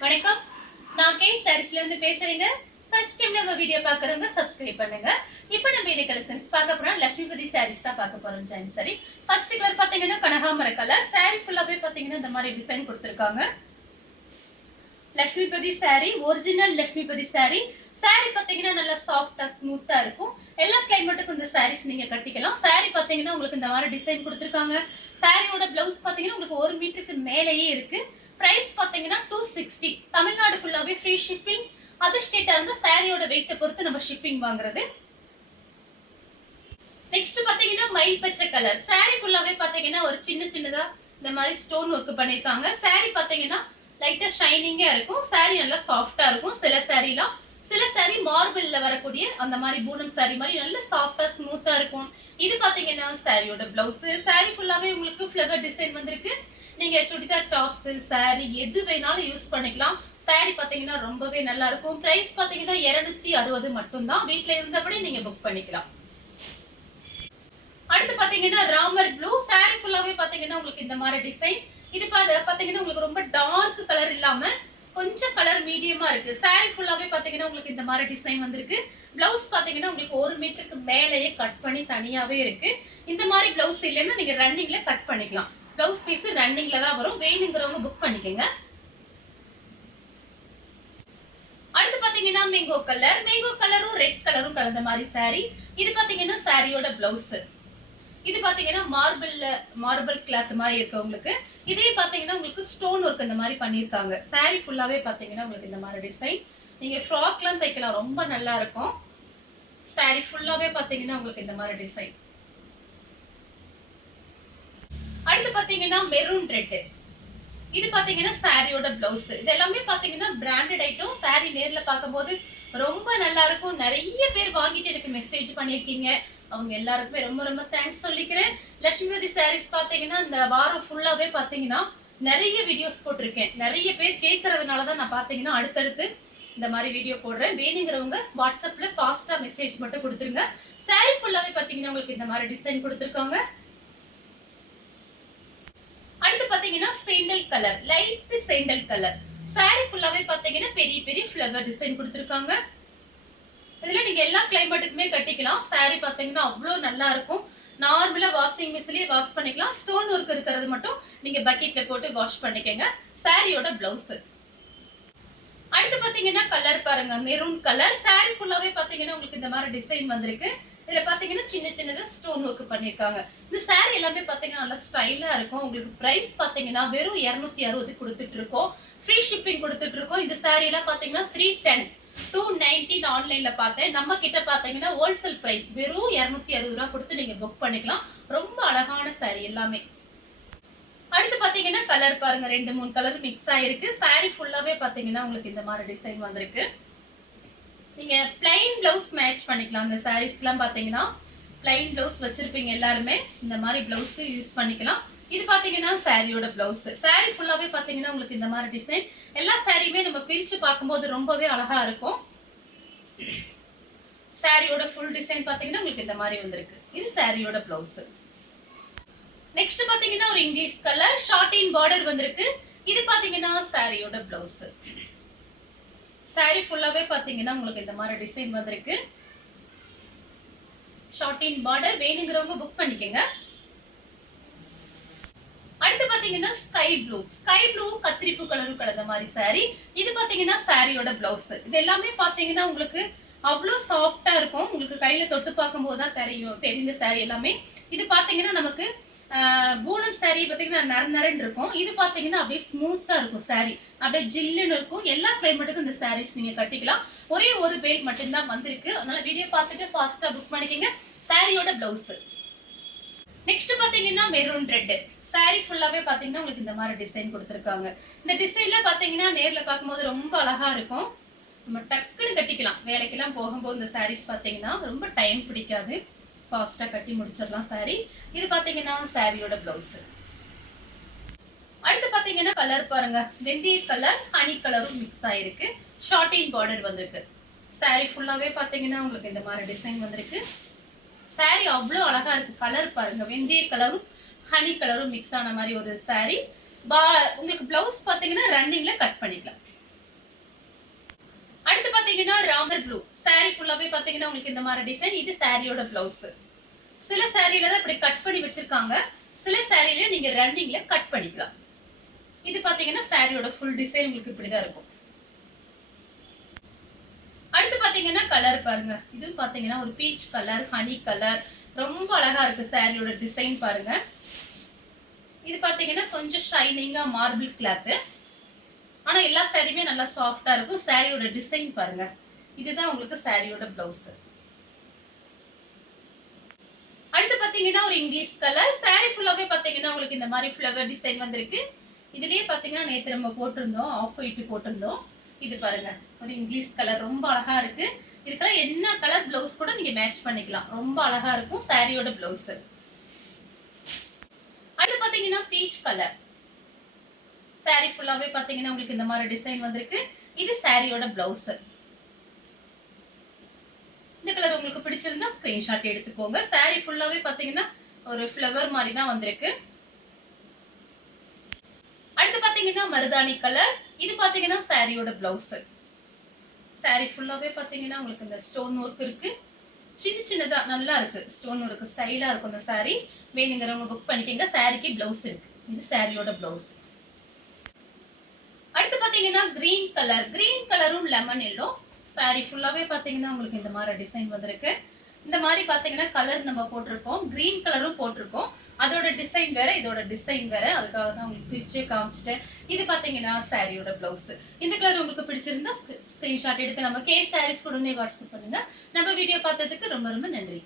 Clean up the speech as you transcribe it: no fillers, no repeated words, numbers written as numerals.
வணக்கம். நான் கே சாரீஸ்ல இருந்து பேசுறேங்க. ஃபர்ஸ்ட் டைம் நம்ம வீடியோ பார்க்கறவங்க சப்ஸ்கிரைப் பண்ணுங்க. இப்போ நம்ம இந்த கலெக்ஷன்ஸ் பார்க்க போறோம். லட்சுமிபதி சாரீஸ் தான் பார்க்க போறோம். Join sorry. ஃபர்ஸ்ட் கலர் பாத்தீங்கன்னா கனகாமர கலர். சாரி ஃபுல்லாவே பாத்தீங்கன்னா இந்த மாதிரி டிசைன் கொடுத்திருக்காங்க. Lakshmipathi sorry, original Lakshmipathi sorry. Sorry பாத்தீங்கன்னா நல்லா சாஃப்ட்டா ஸ்மூத்தா இருக்கும். எல்லா கிளைமேட்டுக்கும் இந்த சாரீஸ் நீங்க கட்டிக்கலாம். சாரி பாத்தீங்கன்னா உங்களுக்கு இந்த மாதிரி டிசைன் கொடுத்திருக்காங்க. சாரியோட பிளவுஸ் பாத்தீங்கன்னா உங்களுக்கு 1 மீட்டருக்கு மேலேயே இருக்கு. பிரைஸ் பாத்தீங்கன்னா 260. தமிழ்நாடு ஃபுல்லாவே ஃப்ரீ ஷிப்பிங். அதர் ஸ்டேட்டா இருந்தா சாரியோட வெயிட்ட பொறுத்து நம்ம ஷிப்பிங் வாங்குறது. நெக்ஸ்ட் பாத்தீங்கன்னா மயில் பச்சை கலர். சாரி ஃபுல்லாவே பாத்தீங்கன்னா ஒரு சின்னதா இந்த மாதிரி ஸ்டோன் ஒர்க் பண்ணிருக்காங்க. சாரி பாத்தீங்கன்னா லைட்டா ஷைனிங்கா இருக்கும். சாரி நல்லா சாஃப்ட்டா இருக்கும். சில சாரி மார்பிள்ல வரக்கூடிய அந்த மாதிரி பூனம் சாரி மாதிரி நல்ல சாஃப்ட்டா ஸ்மூத்தா இருக்கும். இது பாத்தீங்கன்னா சாரியோட பிளவுஸ். சாரி ஃபுல்லாவே உங்களுக்கு ஃப்ளவர் டிசைன் வந்திருக்கு. நீங்க சுடிதார் டாப்ஸ், சாரி எது வேணாலும் யூஸ் பண்ணிக்கலாம். சாரி பாத்தீங்கன்னா ரொம்பவே நல்லா இருக்கும். பிரைஸ் பாத்தீங்கன்னா 260 மட்டும் தான். வீட்ல இருந்தபடி நீங்க புக் பண்ணிக்கலாம். அடுத்து பாத்தீங்கன்னா ராமர் ப்ளூ. சாரி ஃபுல்லாவே பாத்தீங்கன்னா உங்களுக்கு இந்த மாதிரி டிசைன். இது பாத்தீங்கன்னா உங்களுக்கு ரொம்ப டார்க் கலர் இல்லாம கொஞ்சம் கலர் மீடியமா இருக்கு. சாரி ஃபுல்லாவே பாத்தீங்கன்னா உங்களுக்கு இந்த மாதிரி டிசைன் வந்திருக்கு. பிளவுஸ் பாத்தீங்கன்னா உங்களுக்கு 1 மீட்டருக்கு மேலேயே கட் பண்ணி தனியாவே இருக்கு. இந்த மாதிரி பிளவுஸ் இல்லைன்னா நீங்க ரன்னிங்ல கட் பண்ணிக்கலாம். பிளவுஸ் பீஸ் ரன்னிங்ல தான் வரும். வேணுங்கிறவங்க புக் பண்ணிக்கங்க. அடுத்து பாத்தீங்கன்னா மேங்கோ கலரும் ரெட் கலரும் கலந்த மாதிரி சாரி. இது பாத்தீங்கன்னா சாரியோட பிளவுஸ். இது பாத்தீங்கன்னா மார்பிள் கிளாத் மாதிரி இருக்கு உங்களுக்கு. இதே பாத்தீங்கன்னா உங்களுக்கு ஸ்டோன் ஒர்க் இந்த மாதிரி பண்ணிருக்காங்க. சாரி ஃபுல்லாவே பாத்தீங்கன்னா உங்களுக்கு இந்த மாதிரி டிசைன். நீங்க ஃப்ராக்லாம் தைக்கலாம், ரொம்ப நல்லா இருக்கும். சாரி ஃபுல்லாவே பாத்தீங்கன்னா உங்களுக்கு இந்த மாதிரி டிசைன். அடுத்து பாத்தீங்கன்னா மெரூன் ரெட். இது பாத்தீங்கன்னா சாரியோட பிளவுஸ். இது எல்லாமே பாத்தீங்கன்னா பிராண்டட் ஐட்டம். சாரி நேர்ல பார்க்கும்போது ரொம்ப நல்லா இருக்கும். நிறைய பேர் வாங்கிட்டு எனக்கு மெசேஜ் பண்ணிருக்கீங்க. அவங்க எல்லாருக்குமே ரொம்ப தேங்க்ஸ் சொல்லிக்கிறேன். லட்சுமிபதி சாரீஸ் பாத்தீங்கன்னா இந்த வாரம் ஃபுல்லாவே பாத்தீங்கன்னா நிறைய வீடியோஸ் போட்டிருக்கேன். நிறைய பேர் கேட்கறதுனாலதான் நான் பாத்தீங்கன்னா அடுத்தடுத்து இந்த மாதிரி வீடியோ போடுறேன். வேணுங்கிறவங்க வாட்ஸ்அப்ல ஃபாஸ்டா மெசேஜ் மட்டும் கொடுத்துருங்க. சாரி ஃபுல்லாவே பாத்தீங்கன்னா உங்களுக்கு இந்த மாதிரி டிசைன் கொடுத்துருக்காங்க. அடுத்து பாத்தீங்கன்னா sandal colour, light sandal colour. Sorry ஃபுல்லாவே பாத்தீங்கன்னா பெரிய ஃப்ளவர் டிசைன் கொடுத்திருக்காங்க. இதுல நீங்க எல்லா கிளைமேட்டுக்குமே கட்டிக்கலாம். சாரி பாத்தீங்கன்னா அவ்வளவு நல்லா இருக்கும். நார்மலா வாஷிங் மிஷின்லயே வாஷ் பண்ணிக்கலாம். ஸ்டோன் ஒர்க் இருக்கிறது மட்டும் நீங்க பக்கெட்ல போட்டு வாஷ் பண்ணிக்கங்க. சாரியோட பிளவுஸ். அடுத்து பாத்தீங்கன்னா கலர் பாருங்க, மெரூன் கலர். சாரி ஃபுல்லாவே பாத்தீங்கன்னா உங்களுக்கு இந்த மாதிரி டிசைன் வந்திருக்கு. இதுல பாத்தீங்கன்னா சின்னதா ஸ்டோன் ஒர்க் பண்ணிருக்காங்க. இந்த சாரி எல்லாமே பாத்தீங்கன்னா நல்லா ஸ்டைலா இருக்கும். உங்களுக்கு பிரைஸ் பாத்தீங்கன்னா வெறும் 260 கொடுத்துட்டு இருக்கோம். ஃப்ரீ ஷிப்பிங் கொடுத்துட்டு இருக்கோம். இந்த சாரி எல்லாம் பாத்தீங்கன்னா 310, 219 ஆன்லைன்ல பார்த்தேன். நம்ம கிட்ட பாத்தீங்கன்னா ஹோல்சேல் பிரைஸ் வெறும் 260 ரூபாய் கொடுத்து நீங்க புக் பண்ணிக்கலாம். ரொம்ப அழகான சாரி எல்லாமே. அடுத்து பாத்தீங்கன்னா கலர் பாருங்க, 2-3 கலர் மிக்ஸ் ஆயிருக்கு. சாரி ஃபுல்லாவே பாத்தீங்கன்னா உங்களுக்கு இந்த மாதிரி டிசைன் வந்திருக்கு. நீங்க பிளைன் பிளவுஸ் மேட்ச் பண்ணிக்கலாம். இந்த சாரீஸ்க்குலாம் பாத்தீங்கன்னா பிளைன் பிளவுஸ் வச்சிருப்பீங்க எல்லாருமே. இந்த மாதிரி பிளவுஸ் யூஸ் பண்ணிக்கலாம். இது பாத்தீங்கன்னா சாரியோட பிளவுஸ். சாரி ஃபுல்லாவே பாத்தீங்கன்னா உங்களுக்கு இந்த மாதிரி டிசைன். எல்லா சாரியுமே நம்ம பிரிச்சு பார்க்கும்போது ரொம்பவே அழகா இருக்கும். சாரியோட ஃபுல் டிசைன் பாத்தீங்கன்னா உங்களுக்கு இந்த மாதிரி வந்திருக்கு. இது சாரியோட பிளவுஸ். நெக்ஸ்ட் பாத்தீங்கன்னா ஒரு இங்கிலீஷ் கலர் ஷார்ட்டின் பார்டர் வந்திருக்கு. இது பாத்தீங்கன்னா சாரியோட பிளவுஸ். சாரி ஃபுல்லாவே பாத்தீங்கன்னா உங்களுக்கு இந்த மாதிரி டிசைன் வந்திருக்கு. ஷார்ட்டின் பார்டர். வேணுங்கிறவங்க புக் பண்ணிக்கங்க. அடுத்து பாத்தீங்கன்னா ஸ்கை ப்ளூ கத்திரிப்பு கலரும் கலந்த மாதிரி சாரி. இது பாத்தீங்கன்னா சாரியோட பிளவுஸ். இது எல்லாமே பாத்தீங்கன்னா உங்களுக்கு அவ்வளவு சாஃப்டா இருக்கும். உங்களுக்கு கையில தொட்டு பார்க்கும் போதுதான் தெரிந்த சாரி எல்லாமே. இது பாத்தீங்கன்னா நமக்கு பூனம் சாரி பாத்தீங்கன்னா நரன்னு இருக்கும். இது பாத்தீங்கன்னா அப்படியே ஸ்மூத்தா இருக்கும். சாரி அப்படியே ஜில்லுன்னு இருக்கும். எல்லா கிளைமேட்டுக்கும் இந்த சாரீஸ் நீங்க கட்டிக்கலாம். ஒரே ஒரு பேல் மட்டும்தான் வந்திருக்கு. அதனால வீடியோ பார்த்துட்டு ஃபாஸ்டா புக் பண்ணிக்கங்க. சாரியோட பிளவுஸ். நெக்ஸ்ட் பாத்தீங்கன்னா மெரூன் ரெட். சாரி ஃபுல்லாவே பாத்தீங்கன்னா உங்களுக்கு இந்த மாதிரி டிசைன் கொடுத்திருக்காங்க. இந்த டிசைன்ல பாத்தீங்கன்னா நேர்ல பார்க்கும்போது ரொம்ப அழகா இருக்கும். நம்ம டக்குன்னு கட்டிக்கலாம். வேலைக்கெல்லாம் போகும்போது இந்த சாரீஸ் பாத்தீங்கன்னா ரொம்ப டைம் பிடிக்காது. ஃபாஸ்டா கட்டி முடிச்சிடலாம் சாரி. இது பாத்தீங்கன்னா சாரியோட பிளவுஸ். அடுத்து பாத்தீங்கன்னா கலர் பாருங்க, வெந்தய கலர் ஹனி கலரும் மிக்ஸ் ஆயிருக்கு. ஷார்ட்டின் பார்டர் வந்திருக்கு. சாரி ஃபுல்லாவே பாத்தீங்கன்னா உங்களுக்கு இந்த மாதிரி டிசைன் வந்திருக்கு. சாரி அவ்வளவு அழகா இருக்கு. கலர் பாருங்க, வெந்தய கலரும் ஹனி கலரும் மிக்ஸ் ஆன மாதிரி ஒரு சாரி. உங்களுக்கு பிளவுஸ் பாத்தீங்கன்னா ரன்னிங்ல கட் பண்ணிக்கலாம். பாத்தீங்கன்னா ராமர் ப்ளூ saree ஃபுல்லாவே பாத்தீங்கன்னா உங்களுக்கு இந்த மாதிரி டிசைன். இது சாரியோட பிளவுஸ். சில சாரியில தான் இப்படி கட் பண்ணி வச்சிருக்காங்க, சில சாரியில நீங்க ரன்னிங்ல கட் பண்ணிக்கலாம். இது பாத்தீங்கன்னா சாரியோட ஃபுல் டிசைன் உங்களுக்கு இப்படிதான் இருக்கும். அடுத்து பாத்தீங்கன்னா கலர் பாருங்க. இது பாத்தீங்கன்னா ஒரு பீச் கலர், ஹனி கலர், ரொம்ப அழகா இருக்கு சாரியோட டிசைன் பாருங்க. இது பாத்தீங்கன்னா கொஞ்சம் ஷைனிங்கா மார்பிள் கிளாத். ஆனா எல்லா சாரியுமே நல்லா சாஃப்டா இருக்கும். சாரியோட டிசைன் பாருங்க. இதுதான் உங்களுக்கு சாரியோட பிளவுஸ். அடுத்து பாத்தீங்கன்னா ஒரு இங்கிலீஷ் கலர். சாரி ஃபுல்லாவே பாத்தீங்கன்னா உங்களுக்கு இந்த மாதிரி ஃப்ளவர் டிசைன் வந்திருக்கு. இதுலயே பாத்தீங்கன்னா நேத்து நம்ம போட்டிருந்தோம், ஆஃப் ஒயிட் போட்டிருந்தோம். இது பாருங்க ஒரு இங்கிலீஷ் கலர், ரொம்ப அழகா இருக்கு. இதுக்கெல்லாம் என்ன கலர் பிளவுஸ் கூட நீங்க மேட்ச் பண்ணிக்கலாம். ரொம்ப அழகா இருக்கும் சாரியோட பிளவுஸ். அடுத்து பாத்தீங்கன்னா பீச் கலர். சாரி ஃபுல்லாவே பாத்தீங்கன்னா உங்களுக்கு இந்த மாதிரி டிசைன் வந்திருக்கு. இது சாரியோட பிளவுஸ். இந்த கலர் உங்களுக்கு பிடிச்சிருந்தா ஸ்கிரீன்ஷாட் எடுத்துக்கோங்க. சாரி ஃபுல்லாவே பாத்தீங்கன்னா ஒரு ஃப்ளவர் மாதிரி தான் வந்திருக்கு. அடுத்து பாத்தீங்கன்னா மருதாணி கலர். இது பாத்தீங்கன்னா சாரியோட பிளவுஸ். சாரி ஃபுல்லாவே பாத்தீங்கன்னா உங்களுக்கு இந்த ஸ்டோன் ஒர்க் இருக்கு. சின்ன சின்னதா நல்லா இருக்கு. ஸ்டோன் ஒர்க் ஸ்டைலா இருக்கும் இந்த சாரி. வேணுங்கிறவங்க புக் பண்ணிக்கங்க. சாரிக்கு பிளவுஸ் இருக்கு. இது சாரியோட பிளவுஸ். அடுத்து பாத்தீங்கன்னா கிரீன் கலர். கிரீன் கலரும் லெமன் எல்லோ. சாரி ஃபுல்லாவே பாத்தீங்கன்னா உங்களுக்கு இந்த மாதிரி டிசைன் வந்திருக்கு. இந்த மாதிரி பாத்தீங்கன்னா கலர் நம்ம போட்டிருக்கோம், கிரீன் கலரும் போட்டிருக்கோம். அதோட டிசைன் வேற, இதோட டிசைன் வேற. அதுக்காக தான் உங்களுக்கு பிரிச்சே காமிச்சிட்டேன். இது பாத்தீங்கன்னா சாரியோட பிளவுஸ். இந்த கலர் உங்களுக்கு பிடிச்சிருந்தா ஸ்கிரீன்ஷாட் எடுத்து நம்ம கே சாரீஸ் உடனே வாட்ஸ்அப் பண்ணுங்க. நம்ம வீடியோ பார்த்ததுக்கு ரொம்ப ரொம்ப நன்றி.